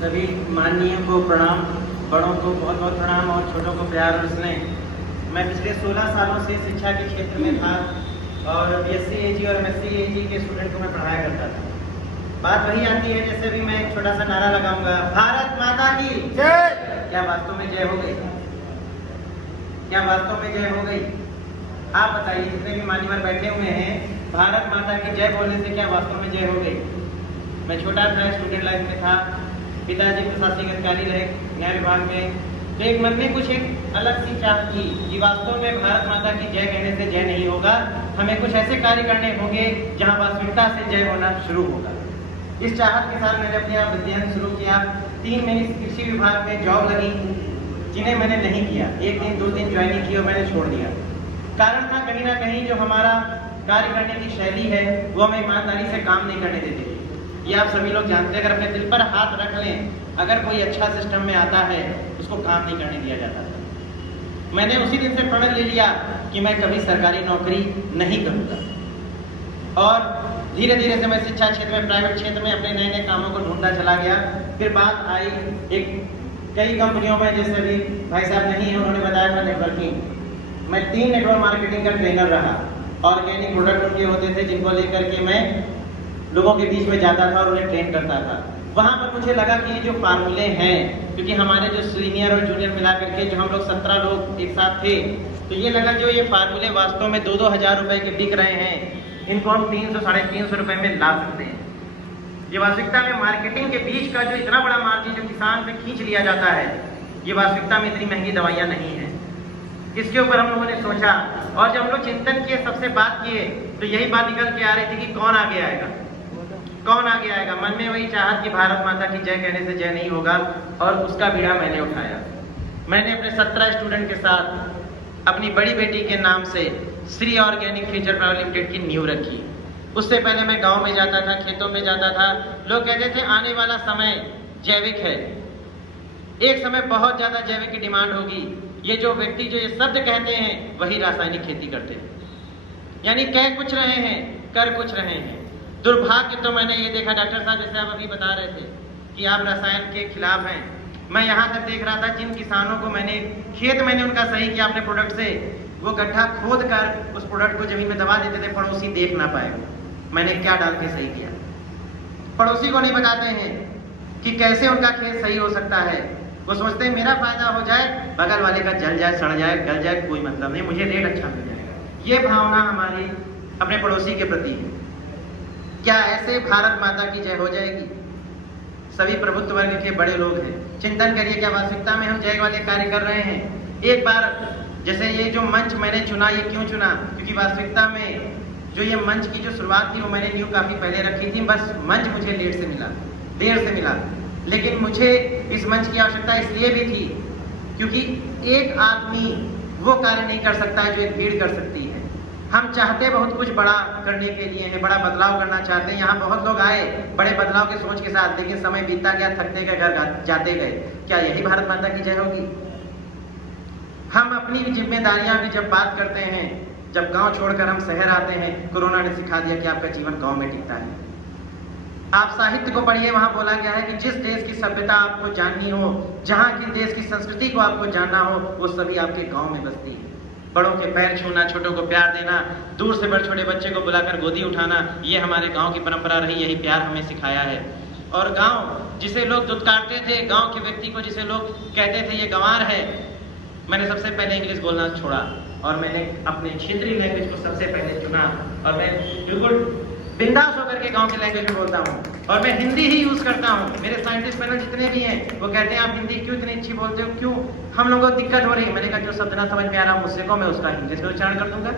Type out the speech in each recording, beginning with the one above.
सभी माननीयों को प्रणाम, बड़ों को बहुत बहुत प्रणाम और छोटों को प्यार और स्नेह। मैं पिछले 16 सालों से शिक्षा के क्षेत्र में था और BSc AG और MSc AG के स्टूडेंट को मैं पढ़ाया करता था। बात वही आती है, जैसे भी मैं एक छोटा सा नारा लगाऊंगा, भारत माता की जय। क्या वास्तव में जय हो गई? क्या वास्तव में जय हो गई? आप बताइए, जितने भी मान्यवर बैठे हुए हैं, भारत माता की जय बोलने से क्या वास्तव में जय हो गई? मैं छोटा था, स्टूडेंट लाइफ में था, पिताजी प्रशासनिक अधिकारी रहे न्याय विभाग में, तो एक मन में कुछ एक अलग सी चाह थी कि वास्तव में भारत माता की जय कहने से जय नहीं होगा, हमें कुछ ऐसे कार्य करने होंगे जहां वास्तविकता से जय होना शुरू होगा। इस चाहत के साथ मैंने अपने अध्ययन शुरू किया। 3 महीने कृषि विभाग में जॉब लगी, जिन्हें मैंने नहीं किया। 1 दिन 2 दिन ज्वाइनिंग की और मैंने छोड़ दिया। कारण था कहीं ना कहीं जो हमारा कार्य करने की शैली है वो हमें ईमानदारी से काम नहीं करने देती थी। ये आप सभी लोग जानते हैं। अगर अपने दिल पर हाथ रख लें, अगर कोई अच्छा सिस्टम में आता है उसको काम नहीं करने दिया जाता था। मैंने उसी दिन से प्रण ले लिया कि मैं कभी सरकारी नौकरी नहीं करूँगा और धीरे धीरे से मैं शिक्षा क्षेत्र में, प्राइवेट क्षेत्र में अपने नए नए कामों को ढूंढता चला गया। फिर बात आई कई कंपनियों में, जैसे अभी भाई साहब नहीं है, उन्होंने बताया था नेटवर्किंग। मैं 3 नेटवर्क मार्केटिंग का ट्रेनर रहा। ऑर्गेनिक प्रोडक्ट उनके होते थे जिनको लेकर के मैं लोगों के बीच में जाता था और उन्हें ट्रेन करता था। वहाँ पर मुझे लगा कि ये जो फार्मूले हैं, क्योंकि हमारे जो सीनियर और जूनियर मिला करके जो हम लोग 17 लोग एक साथ थे, तो ये लगा जो ये फार्मूले वास्तव में 2-2 हज़ार रुपए के बिक रहे हैं, इनको हम 300-350 रुपए में ला सकते हैं। ये वास्तविकता में मार्केटिंग के बीच का जो इतना बड़ा मार्जिन जो किसान से खींच लिया जाता है, ये वास्तविकता में इतनी महंगी दवाइयाँ नहीं है। इसके ऊपर हम लोगों ने सोचा और जब हम लोग चिंतन किए, सबसे बात किए, तो यही बात निकल के आ रही थी कि कौन आगे आएगा, कौन आगे आएगा। मन में वही चाहत कि भारत माता की जय कहने से जय नहीं होगा और उसका बीड़ा मैंने उठाया। मैंने अपने 17 स्टूडेंट के साथ अपनी बड़ी बेटी के नाम से Shri organic future private limited की नींव रखी। उससे पहले मैं गांव में जाता था, खेतों में जाता था। लोग कहते थे आने वाला समय जैविक है, एक समय बहुत ज्यादा जैविक की डिमांड होगी। ये जो व्यक्ति जो ये शब्द कहते हैं वही रासायनिक खेती करते हैं, यानी कह कुछ रहे हैं कर कुछ रहे हैं। दुर्भाग्य तो मैंने ये देखा, डॉक्टर साहब जैसे आप अभी बता रहे थे कि आप रसायन के खिलाफ हैं, मैं यहाँ तक देख रहा था जिन किसानों को मैंने उनका सही किया अपने प्रोडक्ट से, वो गड्ढा खोद कर उस प्रोडक्ट को जमीन में दबा देते थे, पड़ोसी देख ना पाए मैंने क्या डाल के सही किया। पड़ोसी को नहीं बताते हैं कि कैसे उनका खेत सही हो सकता है। वो सोचते हैं मेरा फायदा हो जाए, बगल वाले का जल जाए, सड़ जाए, गल जाए, कोई मतलब नहीं, मुझे रेट अच्छा मिल जाएगा। ये भावना हमारी अपने पड़ोसी के प्रति है। क्या ऐसे भारत माता की जय हो जाएगी? सभी प्रभुत्व वर्ग के बड़े लोग हैं, चिंतन करिए, क्या वास्तविकता में हम जय वाले कार्य कर रहे हैं? एक बार जैसे ये जो मंच मैंने चुना, ये क्यों चुना? क्योंकि वास्तविकता में जो ये मंच की जो शुरुआत थी वो मैंने न्यू काफी पहले रखी थी, बस मंच मुझे देर से मिला। लेकिन मुझे इस मंच की आवश्यकता इसलिए भी थी क्योंकि एक आदमी वो कार्य नहीं कर सकता है जो एक भीड़ कर सकती है। हम चाहते बहुत कुछ बड़ा करने के लिए हैं, बड़ा बदलाव करना चाहते हैं। यहाँ बहुत लोग आए बड़े बदलाव के सोच के साथ, लेकिन समय बीतता गया, थकते गए, घर जाते गए। क्या यही भारत माता की जय होगी? हम अपनी जिम्मेदारियां भी जब बात करते हैं, जब गांव छोड़कर हम शहर आते हैं, कोरोना ने सिखा दिया कि आपका जीवन गांव में टिकता है। आप साहित्य को पढ़िए, वहां बोला गया है कि जिस देश की सभ्यता आपको जाननी हो, जहां की देश की संस्कृति को आपको जानना हो, वो सभी आपके गांव में बसती है। बड़ों के पैर छूना, छोटों को प्यार देना, दूर से बड़े छोटे बच्चे को बुलाकर गोदी उठाना, ये हमारे गांव की परंपरा रही, यही प्यार हमें सिखाया है। और गांव जिसे लोग दुत्कारते थे, गांव के व्यक्ति को जिसे लोग कहते थे ये गंवार है, मैंने सबसे पहले इंग्लिश बोलना छोड़ा और मैंने अपने क्षेत्रीय लैंग्वेज को सबसे पहले चुना और मैं बिल्कुल बिंदास होकर के गांव के लैंग्वेज में बोलता हूँ और मैं हिंदी ही यूज करता हूँ। मेरे साइंटिस्ट पैनल जितने भी हैं वो कहते हैं आप हिंदी क्यों इतनी अच्छी बोलते हो, क्यों हम लोगों को दिक्कत हो रही है? मैंने कहा जो शब्द ना समझ में आ रहा मुझसे को मैं उसका इंग्लिश में उच्चारण कर दूंगा।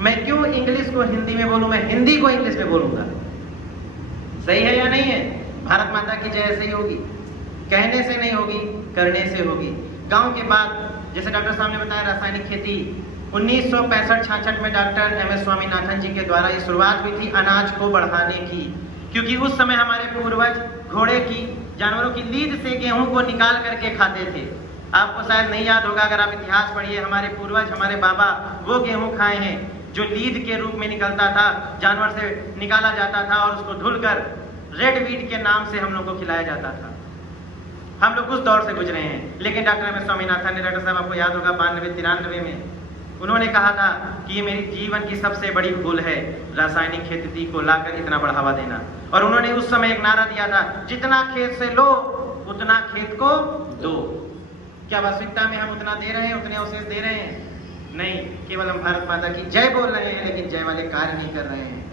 मैं क्यों इंग्लिश को हिंदी में बोलूँ, मैं हिंदी को इंग्लिश में बोलूंगा। सही है या नहीं है? भारत माता की जय ऐसे ही होगी, कहने से नहीं होगी, करने से होगी। गाँव के बाद जैसे डॉक्टर साहब ने बताया रासायनिक खेती 1965-66 में डॉक्टर M.S. स्वामीनाथन जी के द्वारा ये शुरुआत हुई थी अनाज को बढ़ाने की, क्योंकि उस समय हमारे पूर्वज घोड़े की, जानवरों की लीद से गेहूं को निकाल करके खाते थे। आपको शायद नहीं याद होगा, अगर आप इतिहास पढ़िए, हमारे पूर्वज, हमारे बाबा वो गेहूं खाए हैं जो लीद के रूप में निकलता था, जानवर से निकाला जाता था और उसको धुलकर रेड वीट के नाम से हम लोग को खिलाया जाता था। हम लोग उस दौर से गुजरे हैं। लेकिन डॉक्टर एम एस स्वामीनाथन ने, डॉक्टर साहब आपको याद होगा 92-93 में उन्होंने कहा था कि ये मेरी जीवन की सबसे बड़ी भूल है रासायनिक खेती को लाकर इतना बढ़ावा देना। और उन्होंने उस समय एक नारा दिया था, जितना खेत से लो उतना खेत को दो। क्या वास्तविकता में हम उतना दे रहे हैं, उतने अवशेष दे रहे हैं? नहीं, केवल हम भारत माता की जय बोल रहे हैं लेकिन जय वाले कार्य नहीं कर रहे हैं।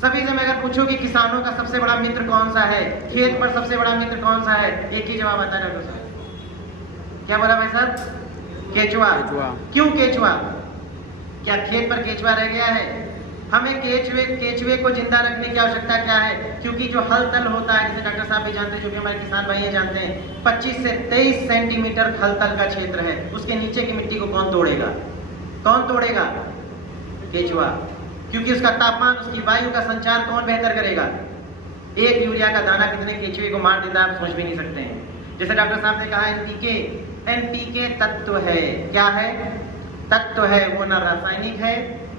सभी से मैं अगर पूछूं कि किसानों का सबसे बड़ा मित्र कौन सा है, खेत पर सबसे बड़ा मित्र कौन सा है, एक ही जवाब आता है डॉक्टर साहब। क्या बोला भाई साहब? केचुआ। क्यों केचुआ? क्या खेत पर केचुआ रह गया है? हमें केचुए को जिंदा रखने की आवश्यकता क्या है? क्योंकि जो हल तल होता है, जैसे डॉक्टर साहब भी जानते हैं, जो भी हमारे किसान भाई जानते हैं, 25 से 23 सेंटीमीटर हल तल का क्षेत्र है। उसके नीचे की मिट्टी को कौन तोड़ेगा? कौन तोड़ेगा? केचुआ। क्योंकि उसका तापमान, उसकी वायु का संचार कौन बेहतर करेगा? एक यूरिया का दाना कितने केचुए को मार देता है, आप सोच भी नहीं सकते हैं। जैसे डॉक्टर साहब ने कहा, एनपीके तत्व है। क्या है? तत्व है। वो ना रासायनिक है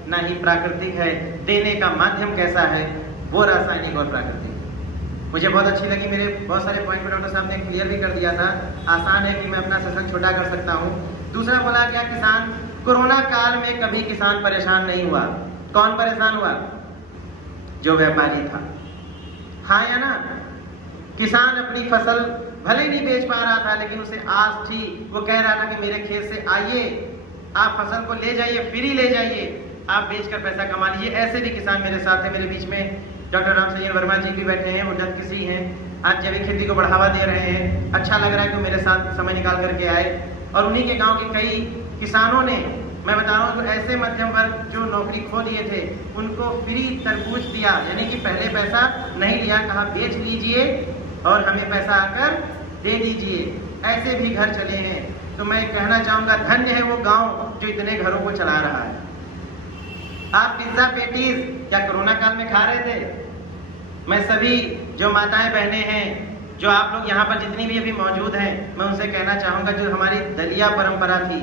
ना ही प्राकृतिक है। देने का माध्यम कैसा है? वो रासायनिक और प्राकृतिक। मुझे बहुत अच्छी लगी, मेरे बहुत सारे पॉइंट पर डॉक्टर साहब ने क्लियर भी कर दिया था। आसान है कि मैं अपना सेशन छोटा कर सकता हूँ। दूसरा बोला क्या, किसान कोरोना काल में कभी किसान परेशान नहीं हुआ। कौन परेशान हुआ? जो व्यापारी था। हाँ या ना? किसान अपनी फसल भले नहीं बेच पा रहा था, लेकिन उसे आस थी। वो कह रहा था कि मेरे खेत से आइए, आप फसल को ले जाइए, फ्री ले जाइए, आप बेचकर पैसा कमा लीजिए। ऐसे भी किसान मेरे साथ है। मेरे बीच में डॉक्टर रामसैन वर्मा जी भी बैठे हैं, उन्नत कृषि हैं, आज जैविक खेती को बढ़ावा दे रहे हैं। अच्छा लग रहा है कि मेरे साथ समय निकाल करके आए। और उन्हीं के गाँव के कई किसानों ने, मैं बता रहा हूँ, जो ऐसे मध्यम वर्ग जो नौकरी खो दिए थे, उनको फ्री तरबूज दिया। यानी कि पहले पैसा नहीं लिया, कहा बेच लीजिए और हमें पैसा आकर दे दीजिए। ऐसे भी घर चले हैं। तो मैं कहना चाहूँगा, धन्य है वो गांव जो इतने घरों को चला रहा है। आप पिज्जा पेटीज क्या कोरोना काल में खा रहे थे? मैं सभी जो माताएं बहनें हैं, जो आप लोग यहाँ पर जितनी भी अभी मौजूद हैं, मैं उनसे कहना चाहूँगा, जो हमारी दलिया परंपरा थी,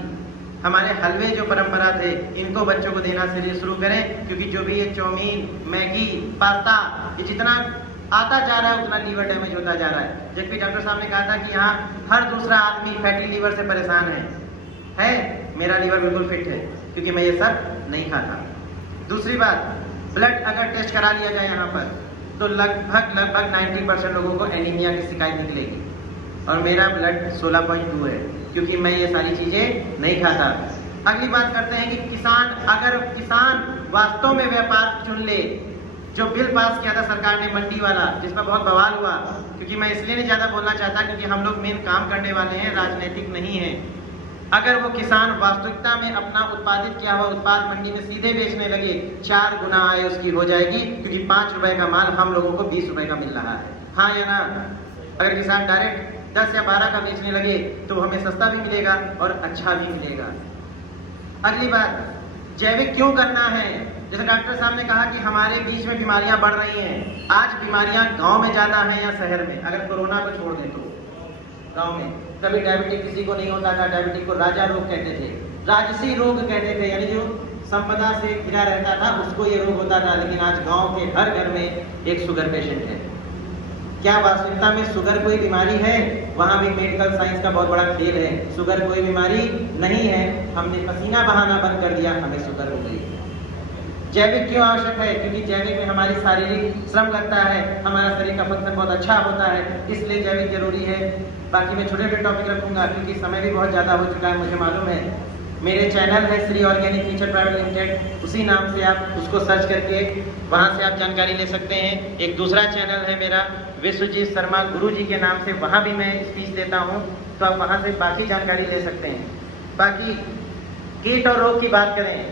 हमारे हलवे जो परंपरा थे, इनको बच्चों को देना से शुरू करें। क्योंकि जो भी ये चाउमीन, मैगी, पास्ता, ये जितना आता जा रहा है उतना लीवर डैमेज होता जा रहा है। जबकि डॉक्टर साहब ने कहा था कि यहाँ हर दूसरा आदमी फैटी लीवर से परेशान है। मेरा लीवर बिल्कुल फिट है क्योंकि मैं ये सब नहीं खाता। दूसरी बात, ब्लड अगर टेस्ट करा लिया जाए यहाँ पर, तो लगभग 90% लोगों को एनीमिया की शिकायत निकलेगी। और मेरा ब्लड 16.2 है क्योंकि मैं ये सारी चीज़ें नहीं खाता। अगली बात करते हैं कि अगर किसान वास्तव में व्यापार चुन ले, जो बिल पास किया था सरकार ने मंडी वाला, जिसमें बहुत बवाल हुआ, क्योंकि मैं इसलिए नहीं ज़्यादा बोलना चाहता क्योंकि हम लोग मेन काम करने वाले हैं, राजनीतिक नहीं है। अगर वो किसान वास्तविकता में अपना उत्पादित किया हुआ उत्पाद मंडी में सीधे बेचने लगे, 4 गुना आय उसकी हो जाएगी। क्योंकि 5 रुपए का माल हम लोगों को 20 रुपए का मिल रहा है। हाँ या ना? अगर किसान डायरेक्ट 10 या 12 का बेचने लगे तो हमें सस्ता भी मिलेगा और अच्छा भी मिलेगा। अगली बात, जैविक क्यों करना है? जैसे डॉक्टर साहब ने कहा कि हमारे बीच में बीमारियां बढ़ रही हैं। आज बीमारियां गांव में ज़्यादा हैं या शहर में? अगर कोरोना को छोड़ दें तो गांव में। कभी डायबिटीज किसी को नहीं होता था, डायबिटीज को राजा रोग कहते थे, राजसी रोग कहते थे, यानी जो संपदा से घिरा रहता था उसको ये रोग होता था। लेकिन आज गाँव के हर घर में एक शुगर पेशेंट है। क्या वास्तविकता में शुगर कोई बीमारी है? वहाँ भी मेडिकल साइंस का बहुत बड़ा खेल है। शुगर कोई बीमारी नहीं है, हमने पसीना बहाना बंद कर दिया, हमें शुगर हो गई। जैविक क्यों आवश्यक है? क्योंकि जैविक में हमारी शारीरिक श्रम लगता है, हमारा शरीर का फंक्शन बहुत अच्छा होता है, इसलिए जैविक जरूरी है। बाकी मैं छोटे छोटे टॉपिक रखूंगा क्योंकि समय भी बहुत ज़्यादा हो चुका है, मुझे मालूम है। मेरे चैनल है Shri organic nature private limited, उसी नाम से आप उसको सर्च करके वहाँ से आप जानकारी ले सकते हैं। एक दूसरा चैनल है मेरा विश्वजीत शर्मा गुरु जी के नाम से, वहाँ भी मैं स्पीच देता हूँ, तो आप वहाँ से बाकी जानकारी ले सकते हैं। बाकी कीट और रोग की बात करें,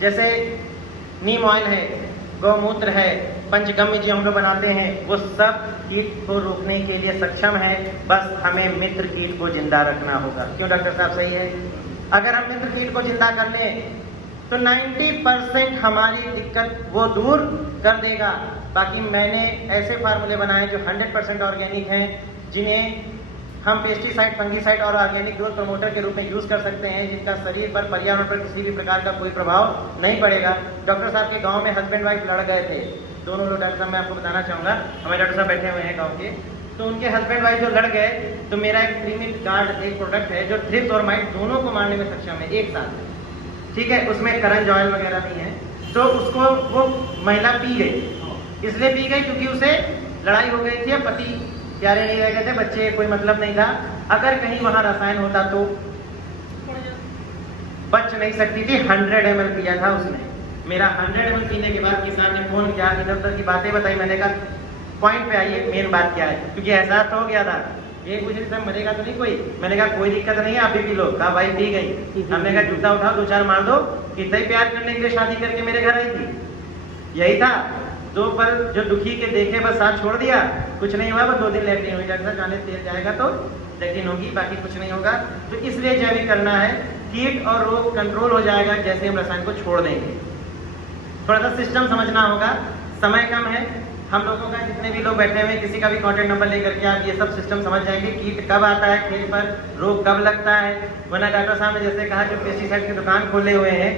जैसे नीम ऑयल है, गौमूत्र है, पंचगम्य जो हम लोग बनाते हैं, वो सब कीट को रोकने के लिए सक्षम है। बस हमें मित्र कीट को जिंदा रखना होगा। क्यों डॉक्टर साहब? सही है। अगर हम मित्र कीट को जिंदा कर लें तो 90% हमारी दिक्कत वो दूर कर देगा। बाकी मैंने ऐसे फार्मूले बनाए जो 100% ऑर्गेनिक हैं, जिन्हें हम पेस्टिसाइड, फंगीसाइड और ऑर्गेनिक ग्रोथ प्रमोटर के रूप में यूज कर सकते हैं, जिनका शरीर पर, पर्यावरण पर किसी भी प्रकार का कोई प्रभाव नहीं पड़ेगा। डॉक्टर साहब के गांव में हस्बैंड वाइफ लड़ गए थे, दोनों लोग। डॉक्टर साहब मैं आपको बताना चाहूँगा, हमारे डॉक्टर साहब बैठे हुए हैं गाँव के, तो उनके हस्बैंड वाइफ जो लड़ गए, तो मेरा एक प्रीमिट गार्ड एक प्रोडक्ट है जो थ्रिप्स और माइट दोनों को मारने में सक्षम है एक साथ, ठीक है। उसमें करंज ऑयल वगैरह भी है। तो उसको वो महिला पी गई, इसलिए पी गई क्योंकि उसे लड़ाई हो गई थी, पति प्यारे नहीं रह गए थे, बच्चे कोई मतलब नहीं था। अगर कहीं वहां रसायन होता तो बच नहीं सकती थी। 100 ml पिया था उसने। मेरा 100 ml पीने के बाद किसान ने फोन किया, इधर उधर की बातें बताई। मैंने कहा पॉइंट पे आइए, मेन बात क्या है, क्योंकि एहसास तो हो गया था। ये पूछ रही था मरेगा तो नहीं कोई। मैंने कहा कोई दिक्कत नहीं है, आप भी पी लो। कहा भाई पी गई। हमने कहा जूता उठाओ, 2-4 मार दो। कितना ही प्यार करने के लिए शादी करके मेरे घर आई थी, यही था। 2 पल जो दुखी के देखे बस साथ छोड़ दिया, कुछ नहीं हुआ। बस 2 दिन लैट्रिन हुई, डॉक्टर जाने तेल जाएगा तो लैट्रिन होगी, बाकी कुछ नहीं होगा। तो इसलिए जैविक करना है, कीट और रोग कंट्रोल हो जाएगा जैसे हम रसायन को छोड़ देंगे। थोड़ा सा सिस्टम समझना होगा, समय कम है। हम लोगों का जितने भी लोग बैठे हुए हैं, किसी का भी कॉन्टेक्ट नंबर लेकर के आप ये सब सिस्टम समझ जाएंगे। कीट कब आता है खेत पर, रोग कब लगता है। वरना डॉक्टर साहब ने जैसे कहा जो पेस्टिसाइड की दुकान खोले हुए हैं,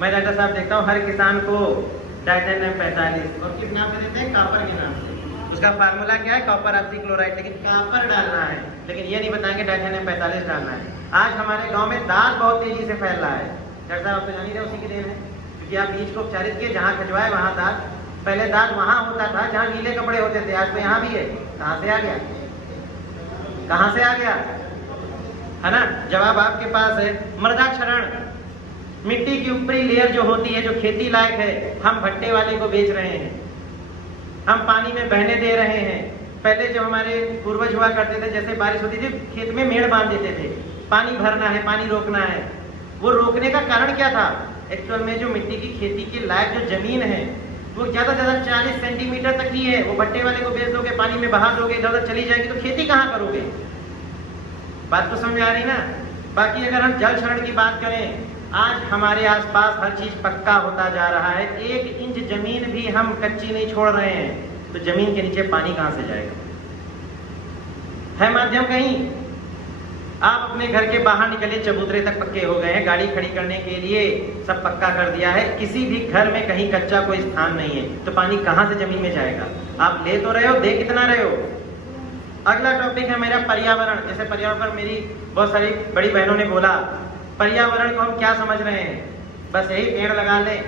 मैं डॉक्टर साहब देखता हूँ हर किसान को डाइटेनियम 45 और किस नाम से देते हैं, कॉपर के नाम से। उसका फार्मूला क्या है, कॉपर ऑक्सीक्लोराइड, लेकिन कॉपर डालना है, लेकिन ये नहीं बताएंगे डाइटेनियम 45 डालना है। आज हमारे गाँव में दाल बहुत तेजी से फैल रहा है। डॉक्टर साहब आप तो जान ही रहे, उसी की देन है, क्योंकि आप बीज को उपचारित किए, जहाँ खजवाए वहाँ दाल। पहले दाल वहां होता था जहां गीले कपड़े होते थे, आज तो यहाँ भी है। कहां से आ गया, कहां से आ गया, है ना। जवाब आपके पास है। मृदा क्षरण, मिट्टी की ऊपरी लेयर जो होती है, जो खेती लायक है, हम भट्टे वाले को बेच रहे हैं, हम पानी में बहने दे रहे हैं। पहले जब हमारे पूर्वज हुआ करते थे, जैसे बारिश होती थी खेत में मेड़ बांध देते थे, पानी भरना है, पानी रोकना है। वो रोकने का कारण क्या था, एक्चुअल में जो मिट्टी की खेती के लायक जो जमीन है वो ज्यादा से ज्यादा 40 सेंटीमीटर तक ही है। वो भट्टे वाले को बेच दोगे, पानी में बहा दोगे, इधर उधर चली जाएगी, तो खेती कहाँ करोगे। बात तो समझ आ रही ना। बाकी अगर हम जल क्षरण की बात करें, आज हमारे आसपास हर चीज पक्का होता जा रहा है। 1 इंच जमीन भी हम कच्ची नहीं छोड़ रहे हैं, तो जमीन के नीचे पानी कहाँ से जाएगा। है माध्यम कहीं, आप अपने घर के बाहर निकलिए, चबूतरे तक पक्के हो गए हैं, गाड़ी खड़ी करने के लिए सब पक्का कर दिया है। किसी भी घर में कहीं कच्चा कोई स्थान नहीं है, तो पानी कहाँ से जमीन में जाएगा। आप ले तो रहे हो, दे कितना रहे हो। अगला टॉपिक है मेरा पर्यावरण। जैसे पर्यावरण पर मेरी बहुत सारी बड़ी बहनों ने बोला, पर्यावरण को हम क्या समझ रहे हैं, बस यही पेड़ लगा लें।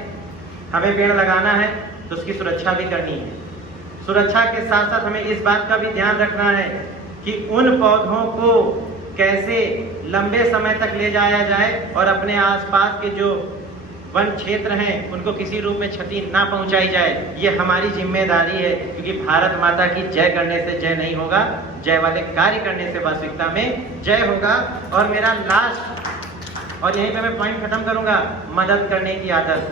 हमें पेड़ लगाना है तो उसकी सुरक्षा भी करनी है। सुरक्षा के साथ साथ हमें इस बात का भी ध्यान रखना है कि उन पौधों को कैसे लंबे समय तक ले जाया जाए और अपने आसपास के जो वन क्षेत्र हैं उनको किसी रूप में क्षति ना पहुंचाई जाए। ये हमारी जिम्मेदारी है, क्योंकि भारत माता की जय करने से जय नहीं होगा, जय वाले कार्य करने से वास्तविकता में जय होगा। और मेरा लास्ट, और यहीं पे मैं पॉइंट खत्म करूंगा, मदद करने की आदत।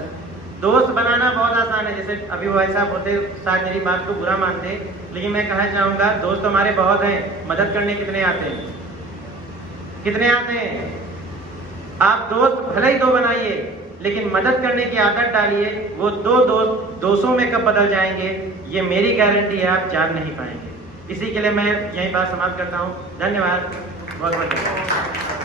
दोस्त बनाना बहुत आसान है। जैसे अभी वो ऐसा होते शायद मेरी बात को बुरा मानते, लेकिन मैं कहना चाहूंगा दोस्त हमारे बहुत हैं, मदद करने कितने आते हैं, कितने आते हैं। आप दोस्त भले ही 2 बनाइए, लेकिन मदद करने की आदत डालिए। वो 2 दोस्त 200 में कब बदल जाएंगे, ये मेरी गारंटी है, आप जान नहीं पाएंगे। इसी के लिए मैं यही बात समाप्त करता हूँ। धन्यवाद, बहुत बहुत धन्यवाद।